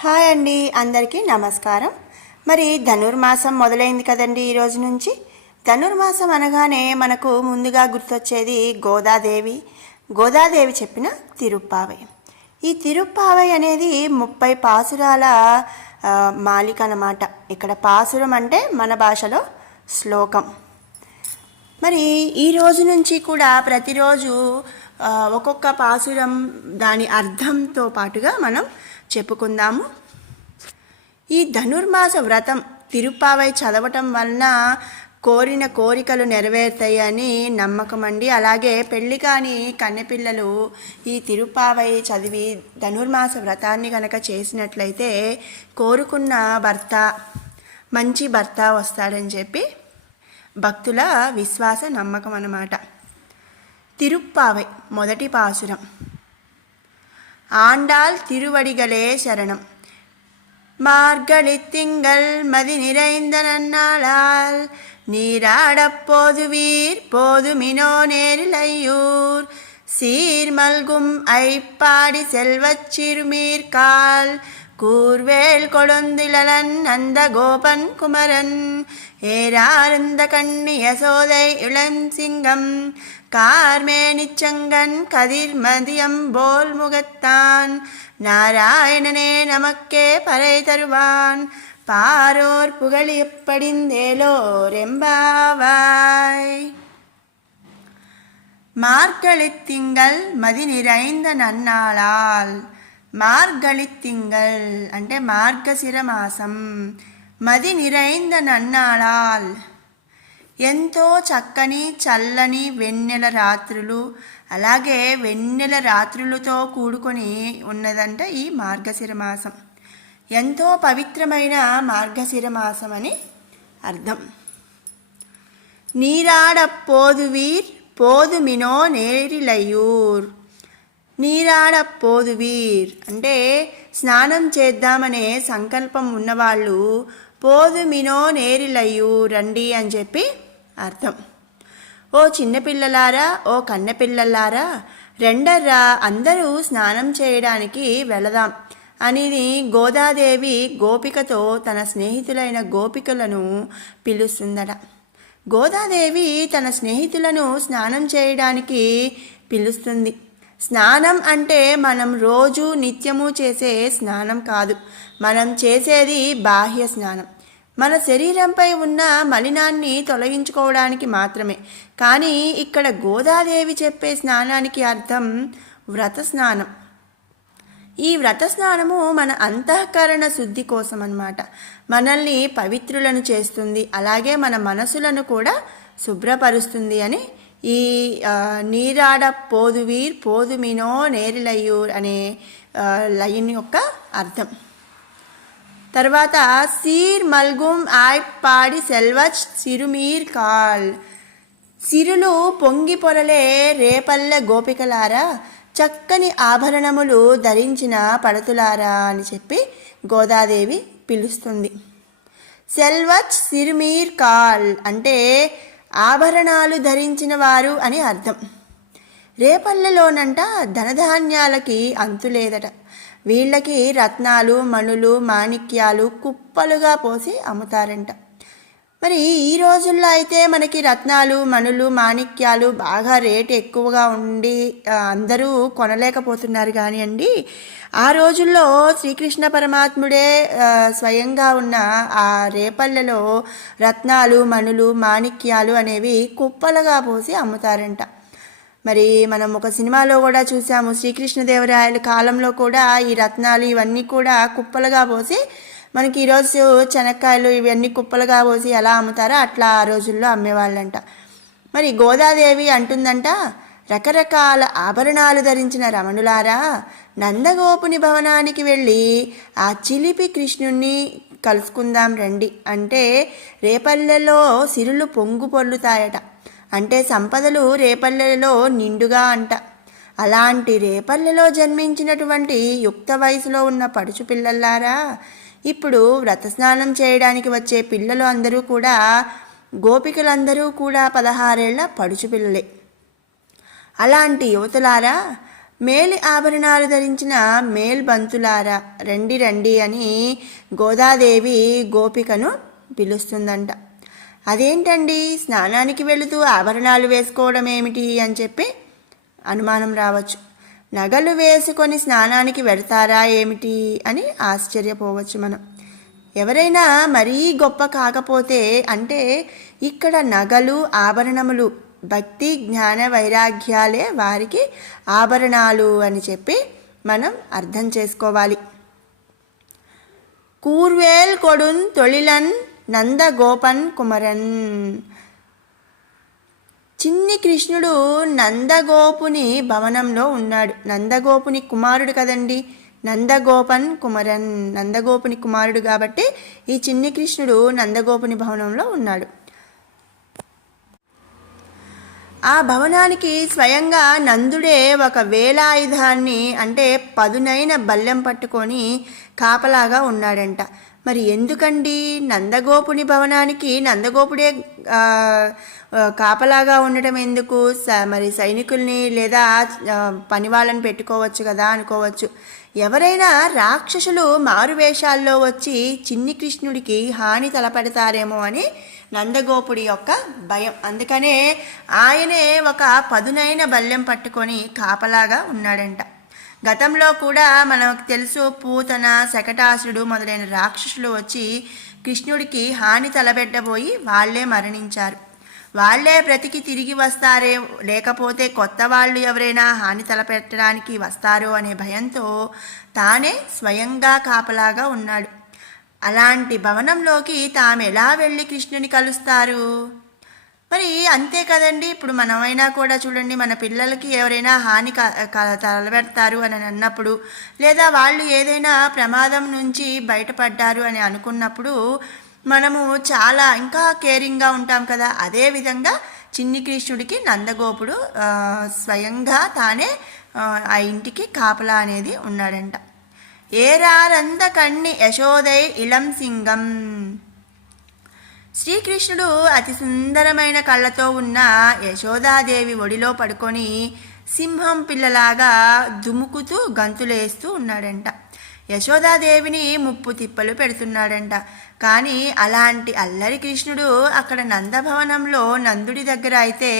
Hi అండి, అందరికీ నమస్కారం. మరి ధనుర్మాసం మొదలైంది కదండి ఈరోజు నుంచి. ధనుర్మాసం అనగానే మనకు ముందుగా గుర్తొచ్చేది గోదాదేవి. గోదాదేవి చెప్పిన తిరుప్పావై. ఈ తిరుప్పావై అనేది 30 పాసురాల మాలిక అన్నమాట. ఇక్కడ పాసురం అంటే మన భాషలో శ్లోకం. మరి ఈ రోజు నుంచి కూడా ప్రతిరోజు ఒక్కొక్క పాసురం దాని అర్థంతో పాటుగా మనం చెప్పుకుందాము. ఈ ధనుర్మాస వ్రతం తిరుప్పావై చదవటం వలన కోరిన కోరికలు నెరవేరుతాయని నమ్మకం అండి. అలాగే పెళ్లి కాని కన్నెపిల్లలు ఈ తిరుప్పావై చదివి ధనుర్మాస వ్రతాన్ని కనుక చేసినట్లయితే కోరుకున్న భర్త మంచి భర్త వస్తాడని చెప్పి భక్తుల విశ్వాస నమ్మకం అన్నమాట. తిరుప్పావై మొదటి పాసురం. ஆண்டாள் திருவடிகளே சரணம். மார்கழி திங்கள் மதி நிறைந்த நன்னாளால் நீராடப் போதுவீர் போதுமினோ நேரிலையூர் சீர்மல்கும் ஐப்பாடி செல்வச் சிறுமீர்கால் கூர்வேல் கொழுந்திலன் அந்த கோபன் குமரன் ஏரார்ந்த கண்ணி யசோதை இளம் சிங்கம் கார்மேனிச்சங்கன் கதிர்மதியம் போல் முகத்தான் நாராயணனே நமக்கே பறை தருவான் பாரோர் புகழியப்படிந்தேலோர் எம்பாவாய். మార్గళిత్తింగల్ మది నిరైంద నన్నాళాల్. మార్గళిత్తింగల్ అంటే మార్గశిర మాసం. మది నిరైంద నన్నాళాల్ ఎంతో చక్కని చల్లని వెన్నెల రాత్రులు, అలాగే వెన్నెల రాత్రులతో కూడుకొని ఉన్నదంట ఈ మార్గశిర మాసం. ఎంతో పవిత్రమైన మార్గశిర మాసం అని అర్థం. నీరాడ పోదువీర్ పోదుమినో నేరిలయూర్. నీరాడ పోదువీర్ అంటే స్నానం చేద్దామనే సంకల్పం ఉన్నవాళ్ళు పోదుమినో నేరిలయూర్ రండి అని చెప్పి అర్థం. ఓ చిన్నపిల్లలారా, ఓ కన్నెపిల్లలారా, రెండర్రా అందరూ స్నానం చేయడానికి వెళదాం అని గోదాదేవి గోపికతో తన స్నేహితులైన గోపికలను పిలుస్తుందట. గోదాదేవి తన స్నేహితులను స్నానం చేయడానికి పిలుస్తుంది. స్నానం అంటే మనం రోజు నిత్యము చేసే స్నానం కాదు. మనం చేసేది బాహ్య స్నానం, మన శరీరంపై ఉన్న మలినాన్ని తొలగించుకోవడానికి మాత్రమే. కానీ ఇక్కడ గోదాదేవి చెప్పే స్నానానికి అర్థం వ్రత స్నానం. ఈ వ్రత స్నానము మన అంతఃకరణ శుద్ధి కోసం అన్నమాట. మనల్ని పవిత్రులను చేస్తుంది, అలాగే మన మనసులను కూడా శుభ్రపరుస్తుంది అని ఈ నీరాడ పోదువీర్ పోదుమినో నేరిలయూర్ అనే లైన్ యొక్క అర్థం. తర్వాత సీర్ మల్గుం ఆయ్ పాడి సెల్వచ్ సిరుమీర్ కాల్. సిరులు పొంగి పొరలే రేపల్లె గోపికలారా, చక్కని ఆభరణములు ధరించిన పడతులారా అని చెప్పి గోదాదేవి పిలుస్తుంది. సెల్వచ్ సిరుమీర్ కాల్ అంటే ఆభరణాలు ధరించిన వారు అని అర్థం. రేపల్లెలోనంట ధనధాన్యాలకి అంతులేదట. వీళ్ళకి రత్నాలు మణులు మాణిక్యాలు కుప్పలుగా పోసి అమ్ముతారంట. మరి ఈ రోజుల్లో అయితే మనకి రత్నాలు మణులు మాణిక్యాలు బాగా రేటు ఎక్కువగా ఉండి అందరూ కొనలేకపోతున్నారు. కానివ్వండి, ఆ రోజుల్లో శ్రీకృష్ణ పరమాత్ముడే స్వయంగా ఉన్న ఆ రేపల్లెలో రత్నాలు మణులు మాణిక్యాలు అనేవి కుప్పలుగా పోసి అమ్ముతారంట. మరి మనం ఒక సినిమాలో కూడా చూసాము, శ్రీకృష్ణదేవరాయల కాలంలో కూడా ఈ రత్నాలు ఇవన్నీ కూడా కుప్పలుగా పోసి మనకి ఈరోజు చెనక్కాయలు ఇవన్నీ కుప్పలుగా పోసి ఎలా అమ్ముతారో అట్లా ఆ రోజుల్లో అమ్మేవాళ్ళంట. మరి గోదాదేవి అంటుందంట, రకరకాల ఆభరణాలు ధరించిన రమణులారా, నందగోపుని భవనానికి వెళ్ళి ఆ చిలిపి కృష్ణుణ్ణి కలుసుకుందాం రండి. అంటే రేపల్లెలో సిరులు పొంగు పొర్లుతాయట. అంటే సంపదలు రేపల్లెలో నిండుగా అంట. అలాంటి రేపల్లెలో జన్మించినటువంటి యుక్త వయసులో ఉన్న పడుచు పిల్లలారా, ఇప్పుడు వ్రతస్నానం చేయడానికి వచ్చే పిల్లలు అందరూ కూడా గోపికలందరూ కూడా 16 ఏళ్ల పడుచు పిల్లలే. అలాంటి యువతులారా, మేలి ఆభరణాలు ధరించిన మేల్బంతులారా రండి రండి అని గోదాదేవి గోపికను పిలుస్తుందంట. అదేంటండి, స్నానానికి వెళుతూ ఆభరణాలు వేసుకోవడం ఏమిటి అని చెప్పి అనుమానం రావచ్చు. నగలు వేసుకొని స్నానానికి వెడతారా ఏమిటి అని ఆశ్చర్యపోవచ్చు మనం. ఎవరైనా మరీ గొప్ప కాకపోతే, అంటే ఇక్కడ నగలు ఆభరణములు భక్తి జ్ఞాన వైరాగ్యాలే వారికి ఆభరణాలు అని చెప్పి మనం అర్థం చేసుకోవాలి. కూర్వేల్ కొడున్ తొళిలన్ నందగోపన్ కుమరన్. చిన్ని కృష్ణుడు నందగోపుని భవనంలో ఉన్నాడు. నందగోపుని కుమారుడు కదండి, నందగోపన్ కుమరన్. నందగోపుని కుమారుడు కాబట్టి ఈ చిన్ని కృష్ణుడు నందగోపుని భవనంలో ఉన్నాడు. ఆ భవనానికి స్వయంగా నందుడే ఒక వేలాయుధాన్ని, అంటే పదునైన బల్లెం పట్టుకొని కాపలాగా ఉన్నాడంట. మరి ఎందుకండి నందగోపుని భవనానికి నందగోపుడే కాపలాగా ఉండటం ఎందుకు? మరి సైనికుల్ని లేదా పని వాళ్ళని పెట్టుకోవచ్చు కదా అనుకోవచ్చు. ఎవరైనా రాక్షసులు మారువేషాల్లో వచ్చి చిన్ని కృష్ణుడికి హాని తలపెడతారేమో అని నందగోపుడి యొక్క భయం. అందుకనే ఆయనే ఒక పదునైన బల్లెం పట్టుకొని కాపలాగా ఉన్నాడంట. గతంలో కూడా మనకు తెలుసు, పూతన, శకటాసురుడు మొదలైన రాక్షసులు వచ్చి కృష్ణుడికి హాని తలబెట్టబోయి వాళ్లే మరణించారు. వాళ్లే బ్రతికి తిరిగి వస్తారే, లేకపోతే కొత్త వాళ్ళు ఎవరైనా హాని తలపెట్టడానికి వస్తారో అనే భయంతో తానే స్వయంగా కాపలాగా ఉన్నాడు. అలాంటి భవనంలోకి తాము ఎలా వెళ్ళి కృష్ణుని కలుస్తారు? మరి అంతే కదండి, ఇప్పుడు మనమైనా కూడా చూడండి, మన పిల్లలకి ఎవరైనా హాని తలపెడతారు అని అన్నప్పుడు, లేదా వాళ్ళు ఏదైనా ప్రమాదం నుంచి బయటపడ్డారు అని అనుకున్నప్పుడు మనము చాలా ఇంకా కేరింగ్గా ఉంటాం కదా. అదేవిధంగా చిన్ని కృష్ణుడికి నందగోపుడు స్వయంగా తానే ఆ ఇంటికి కాపలా అనేది ఉన్నాడంట. ఏరారంద కన్ని యశోదై ఇళం సింగం. శ్రీకృష్ణుడు అతి సుందరమైన కళ్ళతో ఉన్న యశోదాదేవి ఒడిలో పడుకొని సింహం పిల్లలాగా దుముకుతూ గంతులేస్తూ ఉన్నాడంట. యశోదాదేవిని ముప్పు తిప్పలు పెడుతున్నాడంట. కానీ అలాంటి అల్లరి కృష్ణుడు అక్కడ నందభవనంలో నందుడి దగ్గర అయితే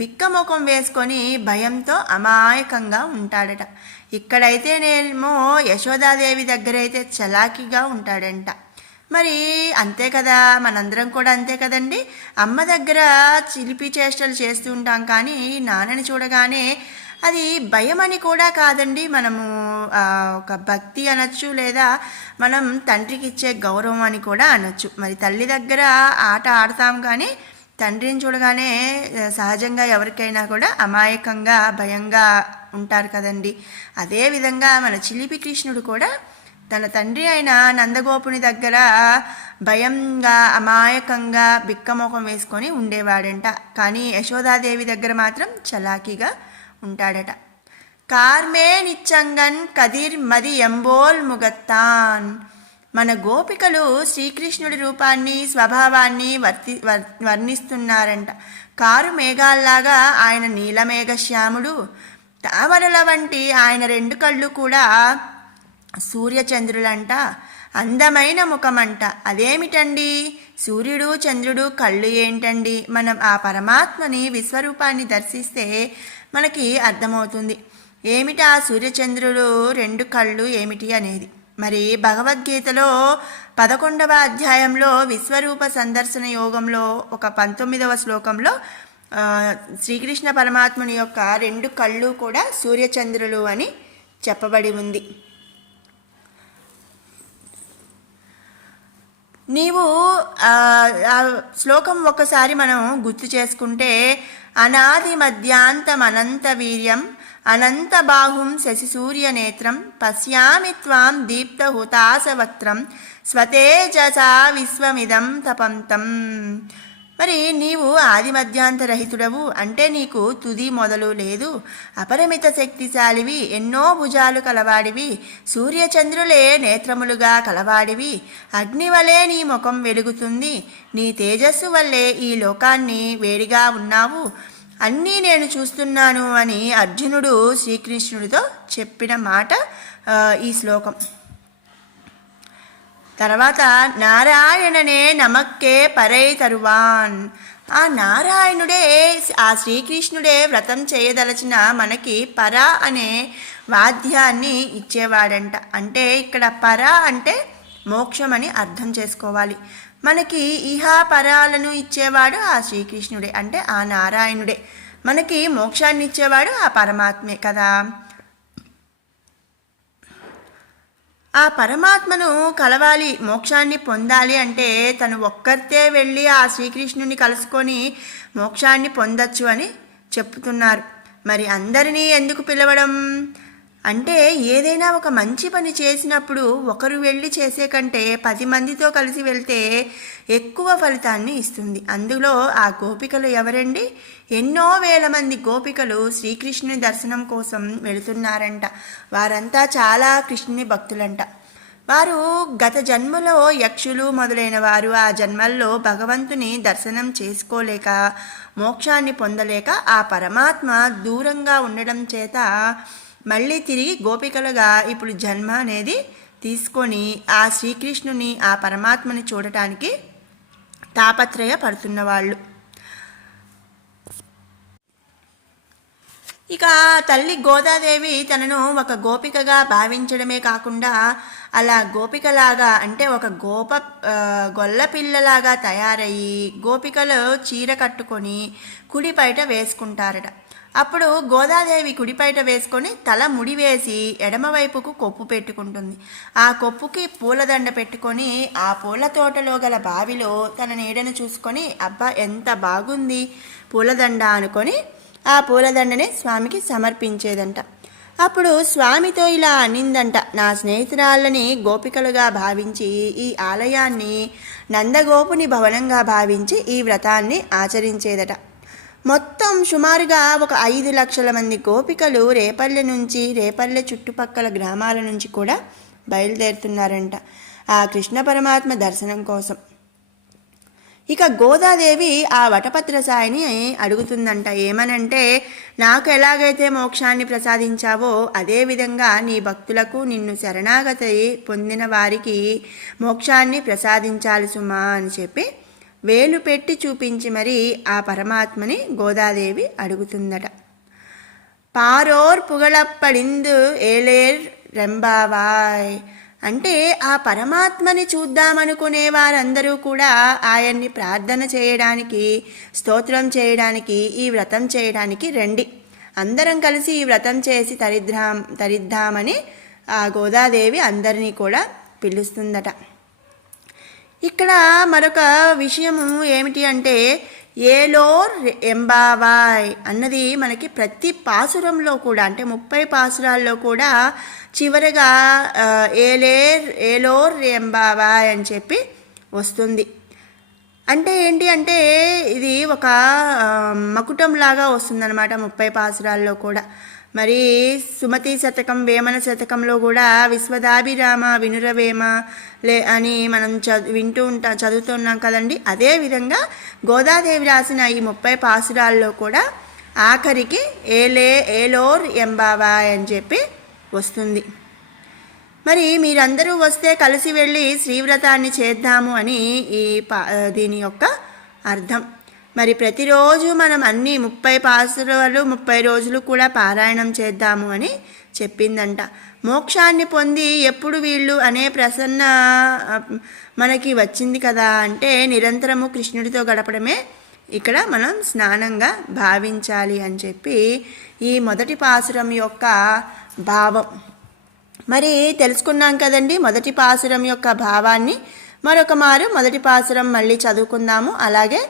బిక్కముఖం వేసుకొని భయంతో అమాయకంగా ఉంటాడట. ఇక్కడైతే నేమో యశోదాదేవి దగ్గర అయితే చలాకీగా ఉంటాడంట. మరి అంతే కదా, మనందరం కూడా అంతే కదండి. అమ్మ దగ్గర చిలిపి చేష్టలు చేస్తూ ఉంటాం, కానీ నాన్నని చూడగానే అది భయం అని కూడా కాదండి, మనము ఒక భక్తి అనొచ్చు, లేదా మనం తండ్రికి ఇచ్చే గౌరవం అని కూడా అనొచ్చు. మరి తల్లి దగ్గర ఆట ఆడతాం, కానీ తండ్రిని చూడగానే సహజంగా ఎవరికైనా కూడా అమాయకంగా భయంగా ఉంటారు కదండి. అదేవిధంగా మన చిలిపి కృష్ణుడు కూడా తన తండ్రి అయిన నందగోపుని దగ్గర భయంగా అమాయకంగా బిక్కమోహం వేసుకొని ఉండేవాడంట. కానీ యశోదాదేవి దగ్గర మాత్రం చలాకీగా ఉంటాడట. కార్మే నిచ్చంగన్ కదిర్ మది ఎంబోల్ ముగత్తాన్. మన గోపికలు శ్రీకృష్ణుడి రూపాన్ని స్వభావాన్ని వర్ణిస్తున్నారంట. కారు మేఘాల్లాగా ఆయన నీలమేఘశ్యాముడు, తామరల వంటి ఆయన రెండు కళ్ళు కూడా సూర్యచంద్రులంట. అందమైన ముఖమంట. అదేమిటండి, సూర్యుడు చంద్రుడు కళ్ళు ఏంటండి? మనం ఆ పరమాత్మని విశ్వరూపాన్ని దర్శిస్తే మనకి అర్థమవుతుంది ఏమిటి ఆ సూర్యచంద్రుడు రెండు కళ్ళు ఏమిటి అనేది. మరి భగవద్గీతలో 11వ అధ్యాయంలో విశ్వరూప సందర్శన యోగంలో ఒక 19వ శ్లోకంలో శ్రీకృష్ణ పరమాత్ముని యొక్క రెండు కళ్ళు కూడా సూర్యచంద్రులు అని చెప్పబడి ఉంది. నీవు ఆ శ్లోకం ఒకసారి మనం గుర్తు చేసుకుంటే, అనాది మధ్యాంతమనంత వీర్యం అనంత బాహుం శశిసూర్యనేత్రం పశ్యామి త్వాం దీప్త హుతాసవక్త్రం స్వతేజసా విశ్వమిదం తపంతం. మరి నీవు ఆది మధ్యాంతరహితుడవు, అంటే నీకు తుది మొదలు లేదు, అపరిమిత శక్తిశాలివి, ఎన్నో భుజాలు కలవాడివి, సూర్యచంద్రులే నేత్రములుగా కలవాడివి, అగ్నివలే నీ ముఖం వెలుగుతుంది, నీ తేజస్సు వల్లే ఈ లోకాన్ని వేడిగా ఉన్నావు, అన్నీ నేను చూస్తున్నాను అని అర్జునుడు శ్రీకృష్ణుడితో చెప్పిన మాట ఈ శ్లోకం. తర్వాత నారాయణనే నమక్కే పరై తరువాన్. ఆ నారాయణుడే, ఆ శ్రీకృష్ణుడే వ్రతం చేయదలచిన మనకి పర అనే వాద్యాన్ని ఇచ్చేవాడంట. అంటే ఇక్కడ పర అంటే మోక్షం అని అర్థం చేసుకోవాలి. మనకి ఇహా పరాలను ఇచ్చేవాడు ఆ శ్రీకృష్ణుడే, అంటే ఆ నారాయణుడే. మనకి మోక్షాన్ని ఇచ్చేవాడు ఆ పరమాత్మే కదా. ఆ పరమాత్మను కలవాలి, మోక్షాన్ని పొందాలి అంటే తను ఒక్కరితే వెళ్ళి ఆ శ్రీకృష్ణుని కలుసుకొని మోక్షాన్ని పొందొచ్చు అని చెప్తున్నారు. మరి అందరినీ ఎందుకు పిలవడం అంటే, ఏదైనా ఒక మంచి పని చేసినప్పుడు ఒకరు వెళ్ళి చేసే కంటే 10 మందితో కలిసి వెళ్తే ఎక్కువ ఫలితాన్ని ఇస్తుంది. అందులో ఆ గోపికలు ఎవరండి? ఎన్నో వేల మంది గోపికలు శ్రీకృష్ణుని దర్శనం కోసం వెళుతున్నారంట. వారంతా చాలా కృష్ణుని భక్తులంట. వారు గత జన్మలో యక్షులు మొదలైన వారు ఆ జన్మల్లో భగవంతుని దర్శనం చేసుకోలేక మోక్షాన్ని పొందలేక ఆ పరమాత్మ దూరంగా ఉండడం చేత మళ్ళీ తిరిగి గోపికలుగా ఇప్పుడు జన్మ అనేది తీసుకొని ఆ శ్రీకృష్ణుని, ఆ పరమాత్మని చూడటానికి తాపత్రయ పడుతున్న వాళ్ళు. ఇక తల్లి గోదాదేవి తనను ఒక గోపికగా భావించడమే కాకుండా అలా గోపికలాగా అంటే ఒక గొల్లపిల్లలాగా తయారయ్యి గోపికలు చీర కట్టుకొని కుడిపైట వేసుకుంటారట. అప్పుడు గోదాదేవి కుడిపైట వేసుకొని తల ముడి వేసి ఎడమవైపుకు కొప్పు పెట్టుకుంటుంది. ఆ కొప్పుకి పూలదండ పెట్టుకొని ఆ పూల తోటలో గల బావిలో తన నీడను చూసుకొని అబ్బా ఎంత బాగుంది పూలదండ అనుకొని ఆ పూలదండని స్వామికి సమర్పించేదంట. అప్పుడు స్వామితో ఇలా అనిందంట, నా స్నేహితురాళ్ళని గోపికలుగా భావించి ఈ ఆలయాన్ని నందగోపుని భవనంగా భావించి ఈ వ్రతాన్ని ఆచరించేదట. మొత్తం సుమారుగా ఒక 5 లక్షల మంది గోపికలు రేపల్లె నుంచి, రేపల్లె చుట్టుపక్కల గ్రామాల నుంచి కూడా బయలుదేరుతున్నారంట ఆ కృష్ణ పరమాత్మ దర్శనం కోసం. ఇక గోదాదేవి ఆ వటపత్ర సాయిని అడుగుతుందంట, ఏమనంటే, నాకు ఎలాగైతే మోక్షాన్ని ప్రసాదించావో అదేవిధంగా నీ భక్తులకు నిన్ను శరణాగతి పొందిన వారికి మోక్షాన్ని ప్రసాదించాలి సుమా అని చెప్పి వేలు పెట్టి చూపించి మరి ఆ పరమాత్మని గోదాదేవి అడుగుతుందట. పారోర్ పుగళప్పడిందు ఏలేర్ రెంబావాయ్. అంటే ఆ పరమాత్మని చూద్దామనుకునే వారందరూ కూడా ఆయన్ని ప్రార్థన చేయడానికి, స్తోత్రం చేయడానికి, ఈ వ్రతం చేయడానికి రండి, అందరం కలిసి ఈ వ్రతం చేసి తరిద్దామని ఆ గోదాదేవి అందరినీ కూడా పిలుస్తుందట. ఇక్కడ మరొక విషయము ఏమిటి అంటే, ఏలోర్ ఎంబావాయ్ అన్నది మనకి ప్రతి పాసురంలో కూడా అంటే 30 పాసురాల్లో కూడా చివరగా ఏలోర్ ఎంబావాయ్ అని చెప్పి వస్తుంది. అంటే ఏంటి అంటే ఇది ఒక మకుటంలాగా వస్తుందన్నమాట 30 పాసురాల్లో కూడా. మరి సుమతి శతకం, వేమన శతకంలో కూడా విశ్వదాభిరామ వినురవేమ అని మనం చదువుతున్నాం కదండి. అదేవిధంగా గోదాదేవి రాసిన ఈ 30 పాసురాల్లో కూడా ఆఖరికి ఏలోర్ ఎంబావాయ్ అని చెప్పి వస్తుంది. మరి మీరందరూ వస్తే కలిసి వెళ్ళి శ్రీవ్రతాన్ని చేద్దాము అని దీని యొక్క అర్థం. మరి ప్రతిరోజు మనం అన్ని 30 పాసురాలు 30 రోజులు కూడా పారాయణం చేద్దాము అని చెప్పిందంట. మోక్షాన్ని పొంది ఎప్పుడు వీళ్ళు అనే ప్రసన్న మనకి వచ్చింది కదా అంటే, నిరంతరము కృష్ణుడితో గడపడమే ఇక్కడ మనం స్నానంగా భావించాలి అని చెప్పి ఈ మొదటి పాసురం యొక్క భావం. మరి తెలుసుకున్నాం కదండి మొదటి పాసురం యొక్క భావాన్ని. మరొక మారు మొదటి పాసురం మళ్ళీ చదువుకుందాము. అలాగే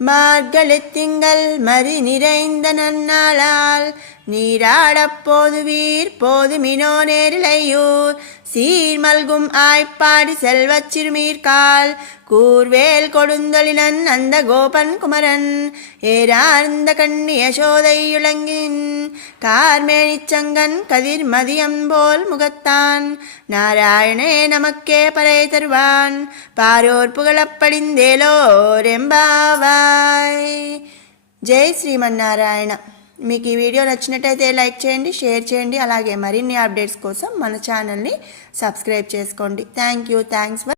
மார்கழித் திங்கள் மதி நிறைந்த நன்னாளால் நீராடப்போதுவீர் போதுமினோ நேரிலையூர் சீர்மல்கும் ஆய்ப்பாடி செல்வச் சிறுமீர்கால் கூர்வேல் கொடுந்தொழினன் அந்த கோபன் குமரன் ஏரார்ந்த கண்ணி யசோதையுலங்கின் கார்மேனிச்சங்கன் கதிர் மதியம்போல் முகத்தான் நாராயணே நமக்கே பறை தருவான் பாரோர் పుగళప్పడిందేలోర్ ఎంబావాయ్. జై శ్రీమన్నారాయణ. మీకు ఈ వీడియో నచ్చినట్టయితే లైక్ చేయండి, షేర్ చేయండి. అలాగే మరిన్ని అప్డేట్స్ కోసం మన ఛానల్ని సబ్స్క్రైబ్ చేసుకోండి. Thank you. Thanks for